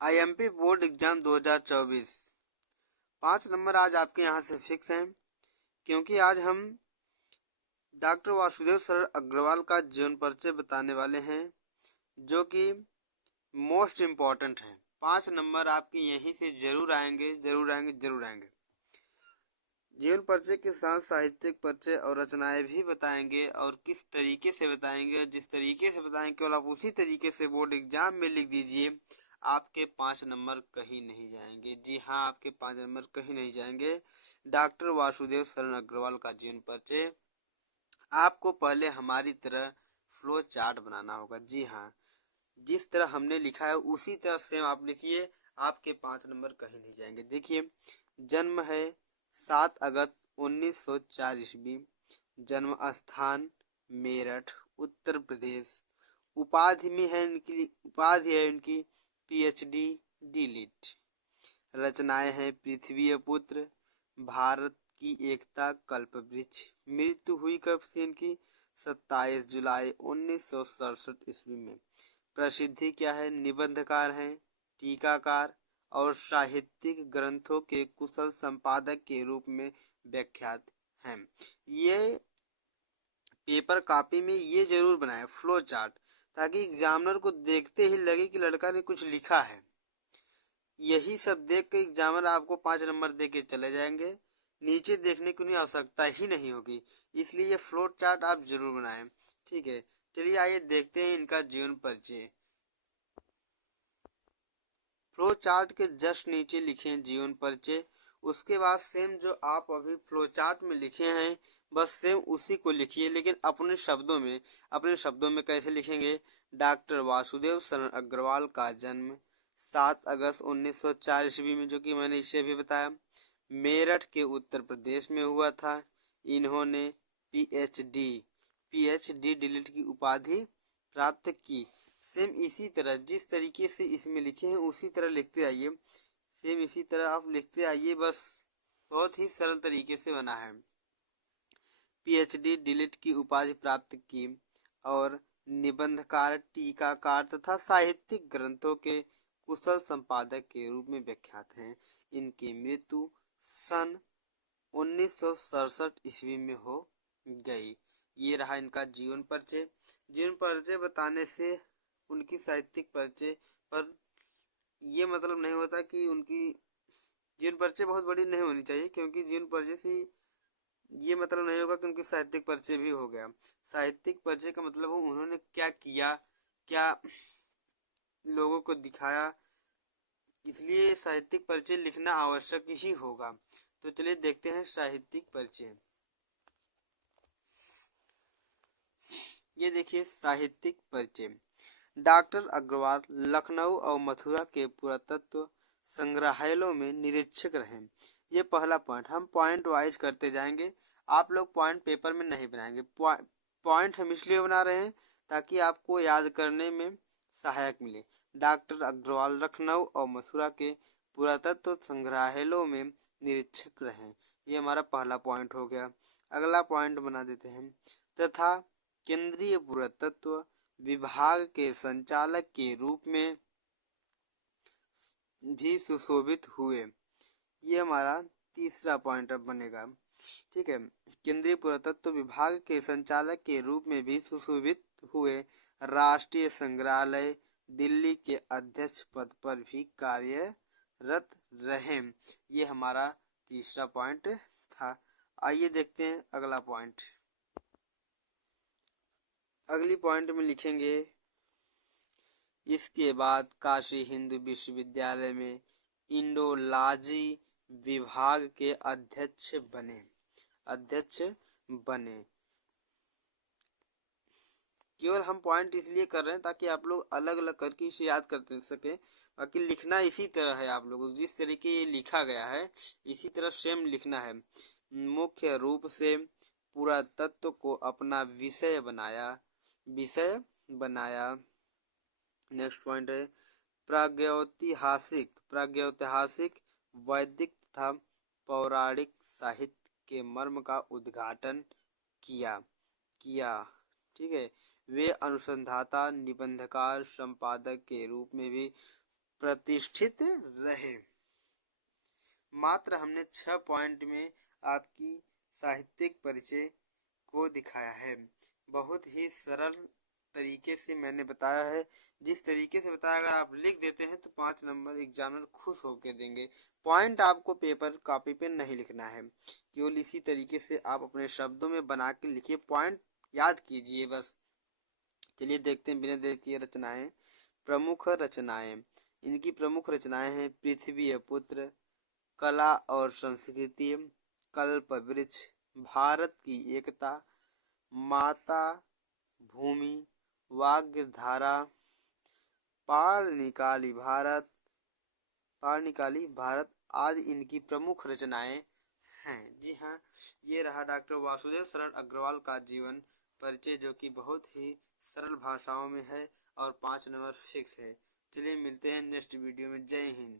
IMP board exam 2024 5 number आज आपके यहाँ से फिक्स हैं, क्योंकि आज हम डॉक्टर वासुदेव सर अग्रवाल का जीवन परिचय बताने वाले हैं, जो कि मोस्ट इम्पॉर्टेंट है। 5 नंबर आपके यहीं से जरूर आएंगे, जरूर आएंगे, जरूर आएंगे। जीवन परिचय के साथ साहित्यिक परिचय और रचनाएं भी बताएंगे, और किस तरीके से बताएंगे, जिस तरीके से बताएंगे केवल आप उसी तरीके से बोर्ड एग्जाम में लिख दीजिए। आपके 5 नंबर कहीं नहीं जाएंगे। जी हाँ, आपके 5 नंबर कहीं नहीं जाएंगे। डॉक्टर वासुदेव शरण अग्रवाल का जीवन परिचय आपको पहले हमारी तरह फ्लो चार्ट बनाना होगा। जी हाँ, जिस तरह हमने लिखा है उसी तरह सेम आप लिखिए, आपके 5 नंबर कहीं नहीं जाएंगे। देखिए, जन्म है 7 अगस्त 1904 ईस्वी। जन्म स्थान मेरठ, उत्तर प्रदेश। उपाधि है उनकी पीएचडी डीलिट। रचनाएं हैं पृथ्वी पुत्र, भारत की एकता, कल्पवृक्ष। मृत्यु हुई कब थी इनकी? 27 जुलाई 1967 ईस्वी में। प्रसिद्धि क्या है? निबंधकार हैं, टीकाकार और साहित्यिक ग्रंथों के कुशल संपादक के रूप में व्याख्यात हैं। ये पेपर कॉपी में ये जरूर बनाए फ्लो चार्ट, ताकि एग्जामिनर को देखते ही लगे कि लड़का ने कुछ लिखा है। यही सब देख के एग्जामिनर आपको 5 नंबर दे के चले जाएंगे। नीचे देखने की उन्हें आवश्यकता ही नहीं होगी। इसलिए ये फ्लो चार्ट आप जरूर बनाएं। ठीक है, चलिए आइए देखते हैं इनका जीवन परिचय। फ्लो चार्ट के जस्ट नीचे लिखें जीवन परिचय। उसके बाद सेम जो आप अभी फ्लो चार्ट में लिखे हैं, बस सेम उसी को लिखिए, लेकिन अपने शब्दों में। अपने शब्दों में कैसे लिखेंगे? डॉक्टर वासुदेव शरण अग्रवाल का जन्म 7 अगस्त 1904 ईस्वी में, जो कि मैंने इसे भी बताया, मेरठ के उत्तर प्रदेश में हुआ था। इन्होंने पीएचडी पीएचडी डिलीट की उपाधि प्राप्त की। सेम इसी तरह जिस तरीके से इसमें लिखे हैं उसी तरह लिखते आइए। सेम इसी तरह आप लिखते आइए, बस बहुत ही सरल तरीके से बना है। पीएचडी डिलीट की उपाधि प्राप्त की और निबंधकार, टीकाकार तथा साहित्यिक ग्रंथों के कुशल संपादक के रूप में विख्यात हैं। इनकी मृत्यु सन 1967 ईस्वी में हो गई। ये रहा इनका जीवन परिचय। जीवन परिचय बताने से उनकी साहित्यिक परिचय पर ये मतलब नहीं होता कि उनकी जीवन परिचय बहुत बड़ी नहीं होनी चाहिए, क्योंकि जीवन परिचय से ये मतलब नहीं होगा कि उनकी साहित्यिक परिचय भी हो गया। साहित्यिक परिचय का मतलब हो उन्होंने क्या किया, क्या लोगों को दिखाया, इसलिए साहित्यिक परिचय लिखना आवश्यक ही होगा। तो चलिए देखते हैं साहित्यिक परिचय। ये देखिए साहित्यिक परिचय। डॉक्टर अग्रवाल लखनऊ और मथुरा के पुरातत्व संग्रहालयों में निरीक्षक रहे। ये पहला पॉइंट। हम पॉइंट वाइज करते जाएंगे, आप लोग पॉइंट पेपर में नहीं बनाएंगे। पॉइंट हम इसलिए बना रहे हैं ताकि आपको याद करने में सहायक मिले। डॉक्टर अग्रवाल लखनऊ और मथुरा के पुरातत्व संग्रहालयों में निरीक्षक रहे। ये हमारा पहला पॉइंट हो गया। अगला पॉइंट बना देते हैं। तथा केंद्रीय पुरातत्व विभाग के संचालक के रूप में भी सुशोभित हुए। ये हमारा तीसरा पॉइंट अब बनेगा। ठीक है, केंद्रीय पुरातत्व विभाग के संचालक के रूप में भी सुशोभित हुए। राष्ट्रीय संग्रहालय दिल्ली के अध्यक्ष पद पर भी कार्यरत रहे। ये हमारा तीसरा पॉइंट था। आइए देखते हैं अगला पॉइंट। अगली पॉइंट में लिखेंगे, इसके बाद काशी हिंदू विश्वविद्यालय में इंडोलॉजी विभाग के अध्यक्ष बने। केवल हम पॉइंट इसलिए कर रहे हैं ताकि आप लोग अलग अलग करके इसे याद कर सके। बाकी लिखना इसी तरह है, आप लोगों को जिस तरीके ये लिखा गया है इसी तरह सेम लिखना है। मुख्य रूप से पुरातत्व को अपना विषय बनाया। नेक्स्ट पॉइंट है प्रागैतिहासिक वैदिक तथा पौराणिक साहित्य के मर्म का उद्घाटन किया। ठीक है, वे अनुसंधाता, निबंधकार, संपादक के रूप में भी प्रतिष्ठित रहे। मात्र हमने 6 पॉइंट में आपकी साहित्यिक परिचय को दिखाया है। बहुत ही सरल तरीके से मैंने बताया है। जिस तरीके से बताया अगर आप लिख देते हैं तो 5 नंबर एग्जामिनर खुश होकर देंगे। पॉइंट आपको पेपर कॉपी पे नहीं लिखना है, केवल इसी तरीके से आप अपने शब्दों में बना के लिखिए, पॉइंट याद कीजिए बस। चलिए देखते हैं बिना देर किए रचनाएं। प्रमुख रचनाएं, इनकी प्रमुख रचनाएं हैं पृथ्वी पुत्र, कला और संस्कृति, कल्प वृक्ष, भारत की एकता, माता भूमि, वाग्धारा, पार निकाली भारत आदि इनकी प्रमुख रचनाएं हैं। जी हाँ, ये रहा डॉक्टर वासुदेव शरण अग्रवाल का जीवन परिचय, जो कि बहुत ही सरल भाषाओं में है और 5 नंबर फिक्स है। चलिए मिलते हैं नेक्स्ट वीडियो में। जय हिंद।